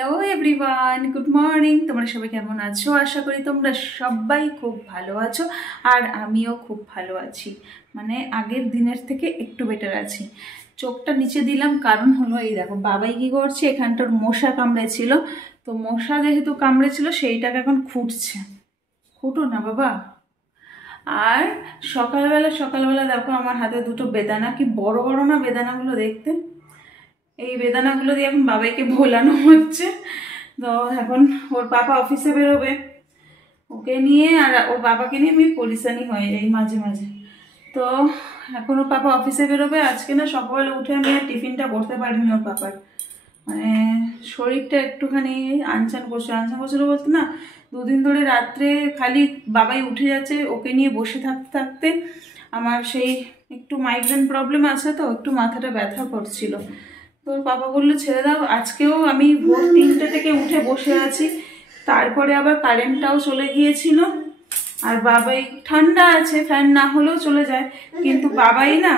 Hello everyone, good morning. তোমরা সবাই কেমন আছো? আশা করি তোমরা সবাই খুব ভালো আছো, আর আমিও খুব ভালো আছি। মানে আগের দিনের থেকে একটু বেটার আছি। চোখটা নিচে দিলাম, কারণ হলো এই দেখো বাবাই কি করছে, এখানটার মশা কামড়েছিল, তো মশা যেহেতু কামড়েছিল সেইটাকে এখন খুঁটছে। খুঁটো না বাবা। আর সকালবেলা দেখো আমার হাতে দুটো বেদানা, কি বড় বড় না বেদানাগুলো দেখতে। এই বেদানাগুলো দিয়ে এখন বাবাইকে ভোলানো হচ্ছে। তো এখন ওর পাপা অফিসে বেরোবে, ওকে নিয়ে আর ওর বাবাকে নিয়ে আমি পরিশানি হয়ে যাই মাঝে মাঝে। তো এখন ওর পাপা অফিসে বেরোবে। আজকে না সকালে উঠে আমি আর টিফিনটা করতে পারিনি ওর পাপার, মানে শরীরটা একটুখানি আনচান করছিল বলতে না, দুদিন ধরে রাত্রে খালি বাবাই উঠে যাচ্ছে, ওকে নিয়ে বসে থাকতে থাকতে আমার সেই একটু মাইগ্রেন প্রবলেম আছে, তো একটু মাথাটা ব্যথা করছিল। তোর বাবা বললো ছেড়ে দাও। আজকেও আমি ভোর 3টে থেকে উঠে বসে আছি, তারপরে আবার কারেন্টটাও চলে গিয়েছিল। আর বাবাই ঠান্ডা আছে, ফ্যান না হলেও চলে যায়, কিন্তু বাবাই না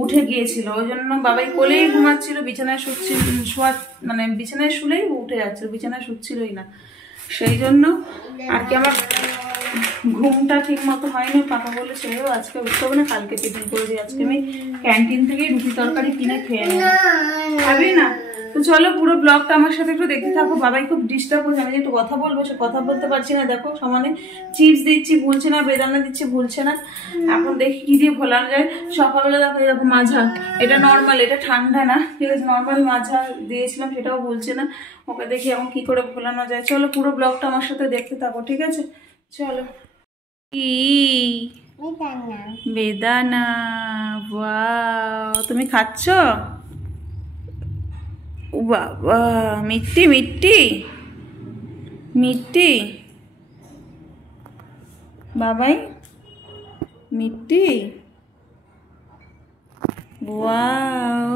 উঠে গিয়েছিল, ওই জন্য বাবাই কোলেই ঘুমাচ্ছিল, বিছানায় মানে বিছানায় শুলেই উঠে যাচ্ছিল, বিছানায় শুচ্ছিলই না। সেই জন্য আর কি আমার ঘুমটা ঠিক মতো হয়নি। পাপা বলে ছেড়েও আজকে উঠতে হবে না, কালকে টিফিন করে দিই। আজকে আমি ক্যান্টিন থেকেই রুটি তরকারি কিনে খেয়ে নেব, খাবি না? তো চলো পুরো ব্লগটা আমার সাথে একটু দেখতে থাকো। বাবাই খুব ডিস্টার্ব করছে, আমি যে একটু কথা বলবো সে কথা বলতে পারছি না। দেখো সমানে চিপস দিচ্ছি ভুলছে না, বেদানা দিচ্ছি ভুলছে না। এখন দেখি কি দিয়ে ভোলানো যায়। সকালবেলা দেখো এরকম মাঝা, এটা নর্মাল, এটা ঠান্ডা না, ঠিক আছে, নর্মাল মাঝা দিয়েছিলাম, সেটাও ভুলছে না। ওকে দেখি এখন কি করে ভোলানো যায়। চলো পুরো ব্লগটা আমার সাথে দেখতে থাকো, ঠিক আছে? চলো। কি বেদানা? ওয়াও, তুমি খাচ্ছ? বাবা, মিষ্টি মিষ্টি মিষ্টি বাবাই, মিষ্টি। ওয়াও,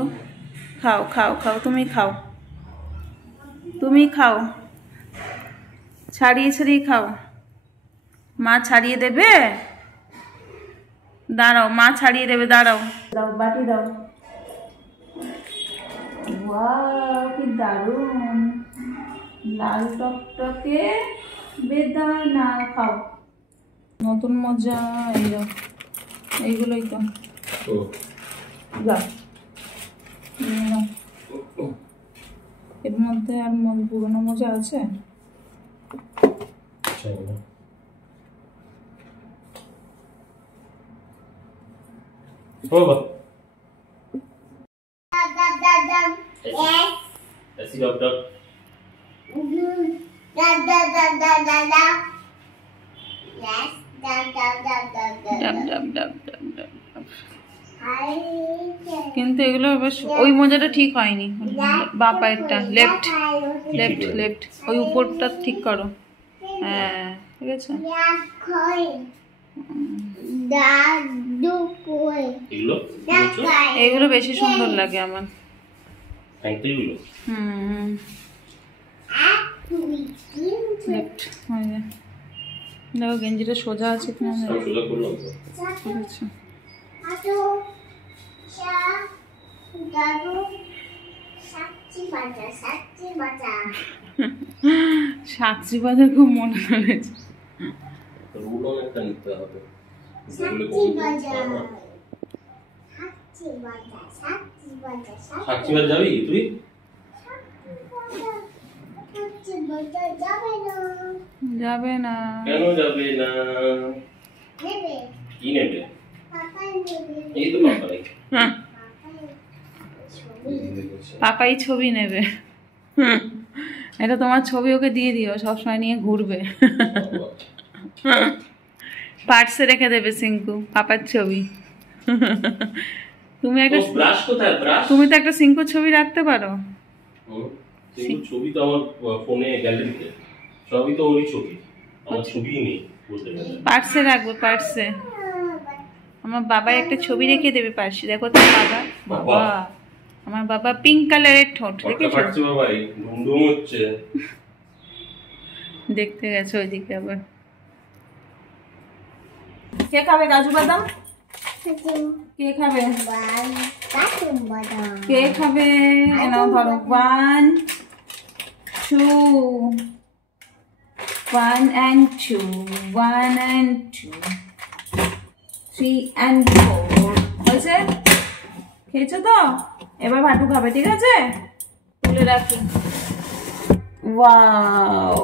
খাও খাও খাও, তুমি খাও, তুমি খাও, ছাড়িয়ে ছাড়িয়ে খাও। মা ছাড়িয়ে দেবে, দাঁড়াও, মা ছাড়িয়ে দেবে, দাঁড়াও। দাও, বাটি দাও। ওয়াও, কি দারুণ লাল টকটকে বেদানা, খাও। নতুন মজা, এইগুলোই তো। এর মধ্যে আর পুরোনো মজা আছে? কিন্তু এগুলো বেশ, ওই মজাটা ঠিক হয়নি। বা পায়েরটা লেফট লেফট লেফট, ওই উপরটা ঠিক করো। হ্যাঁ, ঠিক আছে। এইগুলো বেশি সুন্দর লাগে আমার। লেফট হয়ে যায়। দেখো গেঞ্জিটা সোজা আছে কিনা। সাকচি বাজার খুব মনে হয়েছে। যাবি তুই? যাবে না। কেন যাবে না? কি নেবে? এই তো পাপাই ছবি নেবে। এটা তোমার ছবি, ওকে দিয়ে দিও, সবসময় নিয়ে ঘুরবে। পার্সে রেখে দেবে সিঙ্কু পাপার ছবি। তুমি একটা তুমি তো একটা সিঙ্কুর ছবি রাখতে পারো। ছবি তো আমার ফোনে গ্যালারিতে, সবই তো ওরই ছবি, আমার ছবি নেই বলতে গেলে। পার্সে রাখবো, পার্সে। আমার বাবার একটা ছবি রেখে দেবে পার্সে। দেখো তো বাবা, বাবা আমার বাবা পিঙ্ক কালারের ঠোঁট, দেখেছো? বাবাই ধুমধুম হচ্ছে। দেখতে গেছে ওইদিকে আবার। কে খাবে কাজু বাদাম? কে খাবে? কে খাবে? এনাও ধরো, 1 2 1 and 2 1 and 2 3 and 4 হয়েছে? খেয়েছো তো? এবার ভাটু খাবে, ঠিক আছে? তুলে রাখি। ওয়াও,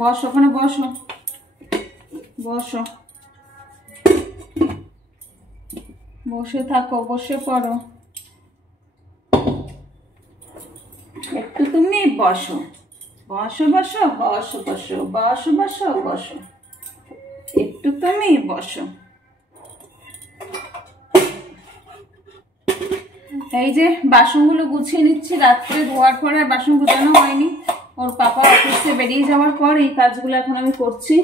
বসো ওখানে, বসো বসো, বসে থাকো, বসে পড়ো। একটু তুমি বসো, বসো বসো বসো বসো বসো বসো বসো, একটু তুমি বসো। এই যে বাসনগুলো গুছিয়ে নিচ্ছি, রাত্রে ধোয়ার পরে বাসন গুছানো হয়নি, ওর পাপা অফিসে বেরিয়ে যাওয়ার পর এই কাজগুলো এখন আমি করছি।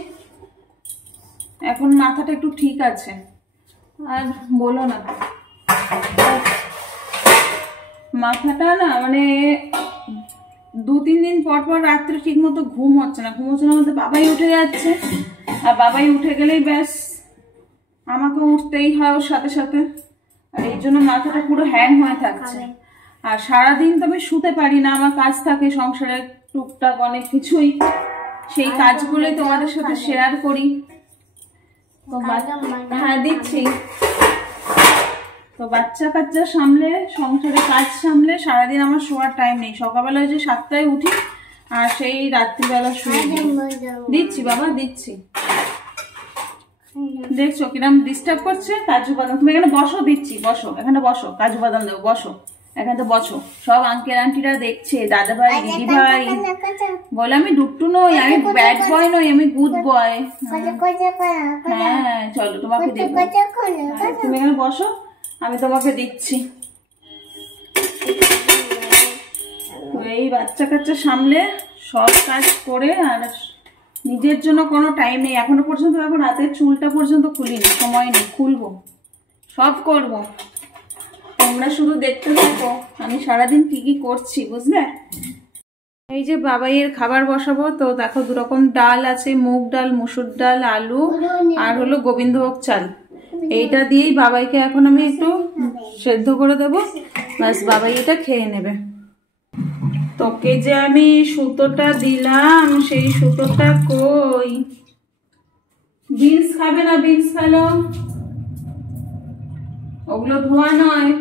এখন মাথাটা একটু ঠিক আছে, আর বলো না, মাথাটা না মানে 2-3 দিন পর পর রাত্রে ঠিক মতো ঘুম হচ্ছে না, বলতে বাবাই উঠে যাচ্ছে, আর বাবাই উঠে গেলেই ব্যাস আমাকে উঠতেই হয় ওর সাথে সাথে, আর এই জন্য মাথাটা পুরো হ্যাং হয়ে থাকছে। আর সারাদিন তো আমি শুতে পারি না, আমার কাজ থাকে সংসারে টুকটাক অনেক কিছুই, সেই কাজগুলোই তোমাদের সাথে শেয়ার করি। তো হ্যাঁ দিচ্ছি, তো বাচ্চা কাচ্চা সামলে, সংসারে কাজ সামলে সারাদিন আমার শোয়ার টাইম নেই। সকালবেলায় যে 7টায় উঠি আর সেই রাত্রিবেলা শুয়ে। দিচ্ছি বাবা, দিচ্ছি। দেখছো কিরম ডিস্টার্ব করছে? কাজু বাদাম, তুমি এখানে বসো, দিচ্ছি, বসো এখানে, বসো, কাজু বাদাম দেবো, বসো এখানে, বসো। সব আঙ্কেল আন্টিরা দেখছে, দাদা ভাই, দিদি ভাই বলে আমি দুট্টু নই, আমি ব্যাড বয় নই, আমি গুড বয়। হ্যাঁ চলো তোমাকে দেবো, তুমি এখানে বসো, আমি তোমাকে দিচ্ছি। তো এই বাচ্চা কাচ্চা সামলে সব কাজ করে, আর নিজের জন্য কোনো টাইম নেই এখনো পর্যন্ত। এখন রাতের চুলটা পর্যন্ত খুলিনি, সময় নেই, খুলবো, সব করব। তোমরা শুধু দেখতে থাকো আমি সারাদিন কি কি করছি, বুঝলে? এই যে বাবাইয়ের খাবার বসাবো, তো দেখো 2 রকম ডাল আছে, মুগ ডাল, মুসুর ডাল, আলু, আর হলো গোবিন্দভোগ চাল। এইটা দিয়েই বাবাইকে এখন আমি একটু সেদ্ধ করে দেবো, ব্যাস বাবাই এটা খেয়ে নেবে। তোকে যে আমি সুতোটা দিলাম, সেই সুতোটা কই? বিনস খাবে না? বিনস ফেলো, ওগুলো ধোয়া নয়।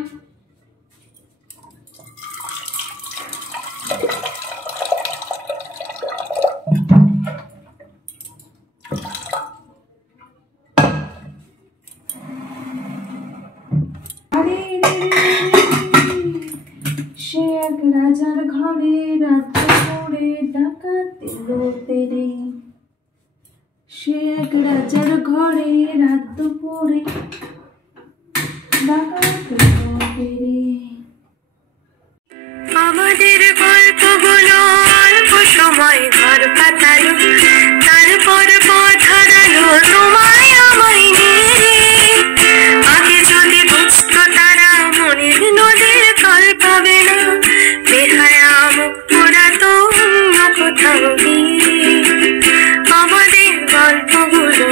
সে এক রাজার ঘরে রাত করে ডাকাত এলো তেরে, সে এক রাজার ঘরে রাত করে ডাকাত এলো তেরে। আমাদের গল্পগুলো অল্প সময় ঘর পাতালো, তারপর পথ হারালো তোমায় আমায় নিয়ে। আগে যদি বুঝতো তারা মনের নদীর তল পাবে না, বেহায়া মুখ পোড়াতো অন্য কোথাও গিয়ে। আমাদের গল্পগুলো,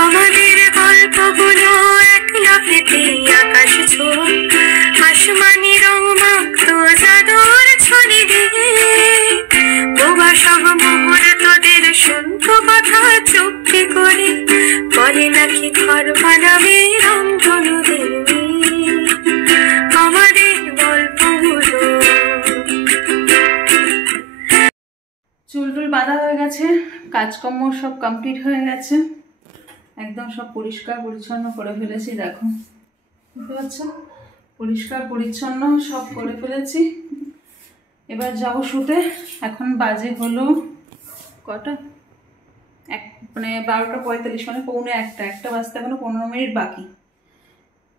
আমাদের গল্পগুলো এক লাফেতে আকাশ ছোঁয়, আসমানি রং মাখতো জাদুর ছড়ি দিয়ে। বোবা সব মুহূর্তদের শুনতো কথা চুপটি করে, বলে নাকি ঘর বানাবে রংধনু দিয়ে। আমাদের গল্পগুলো। চুল টুল বাঁধা হয়ে গেছে, কাজকর্ম সব কমপ্লিট হয়ে গেছে, একদম সব পরিষ্কার পরিচ্ছন্ন করে ফেলেছি। দেখো বুঝতে পারছো, পরিষ্কার পরিচ্ছন্ন সব করে ফেলেছি। এবার যাবো শুতে। এখন বাজে হলো কটা, মানে 12:45, মানে 1:45, একটা বাজতে এখনো 15 মিনিট বাকি।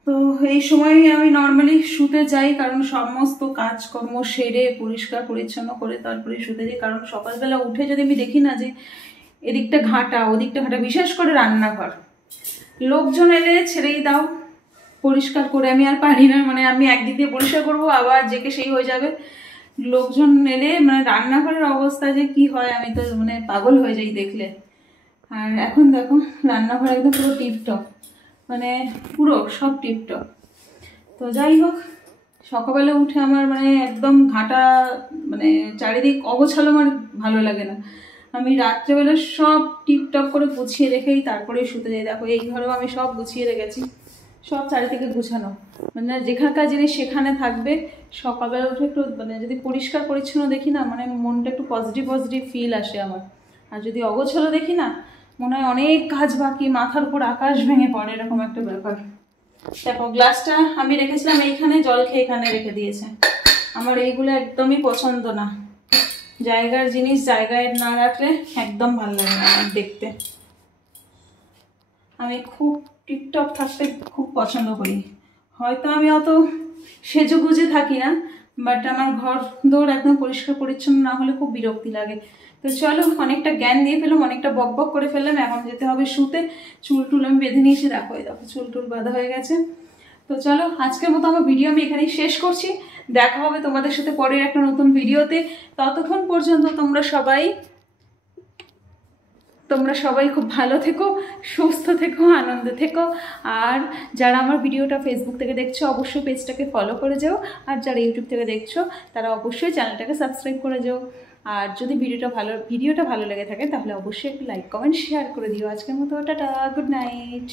তো এই সময় আমি নর্মালি শুতে যাই, কারণ সমস্ত কাজকর্ম সেরে পরিষ্কার পরিচ্ছন্ন করে তারপরে শুতে যাই। কারণ সকালবেলা উঠে যদি আমি দেখি না যে এদিকটা ঘাঁটা ওদিকটা ঘাঁটা, বিশেষ করে রান্নাঘর, লোকজন এলে ছেড়েই দাও, পরিষ্কার করে আমি আর পারি না। মানে আমি একদিক দিয়ে পরিষ্কার করবো, আবার যেকে সেই হয়ে যাবে। লোকজন এলে মানে রান্নাঘরের অবস্থা যে কি হয় আমি তো মানে পাগল হয়ে যাই দেখলে। আর এখন দেখো রান্নাঘর একদম পুরো টিপটপ, মানে পুরো সব টিপটপ। তো যাই হোক, সকালবেলা উঠে আমার মানে একদম ঘাটা মানে চারিদিক অগোছালো আমার ভালো লাগে না। আমি রাত্রেবেলা সব টিপটপ করে গুছিয়ে রেখেই তারপরে শুতে যাই। দেখো এই ঘরেও আমি সব গুছিয়ে রেখেছি, সব চারিদিকে গুছানো, মানে যেখানকার জিনিস সেখানে থাকবে। সকালবেলা উঠে একটু মানে যদি পরিষ্কার পরিচ্ছন্ন দেখি না, মানে মনটা একটু পজিটিভ পজিটিভ ফিল আসে আমার। আর যদি অগোছালো দেখি না, মনে হয় অনেক কাজ বাকি, মাথার উপর আকাশ ভেঙে পড়ে, এরকম একটা ব্যাপার। দেখো গ্লাসটা আমি রেখেছিলাম এইখানে, জল খেয়ে এখানে রেখে দিয়েছে। আমার এইগুলো একদমই পছন্দ না, জায়গার জিনিস জায়গায় না রাখলে একদম ভালো লাগে না আমার দেখতে। আমি খুব টিপটপ থাকতে খুব পছন্দ করি। হয়তো আমি অত সেজেগুজে থাকি না, বাট আমার ঘর দৌড় একদম পরিষ্কার পরিচ্ছন্ন না হলে খুব বিরক্তি লাগে। তো চলো, অনেকটা জ্ঞান দিয়ে ফেললাম, অনেকটা বক বক করে ফেললাম, এখন যেতে হবে শুতে। চুল টুল আমি বেঁধে নিয়েছি, দেখো দেখো চুল টুল বাঁধা হয়ে গেছে। তো চলো, আজকের মতো আমার ভিডিও আমি এখানেই শেষ করছি। দেখা হবে তোমাদের সাথে পরের একটা নতুন ভিডিওতে। ততক্ষণ পর্যন্ত তোমরা সবাই খুব ভালো থেকো, সুস্থ থেকো, আনন্দে থেকো। আর যারা আমার ভিডিওটা ফেসবুক থেকে দেখছো অবশ্যই পেজটাকে ফলো করে যাও, আর যারা ইউটিউব থেকে দেখছো তারা অবশ্যই চ্যানেলটাকে সাবস্ক্রাইব করে যাও। আর যদি ভিডিওটা ভালো লেগে থাকে তাহলে অবশ্যই একটু লাইক কমেন্ট শেয়ার করে দিও। আজকের মতো টাটা, গুড নাইট।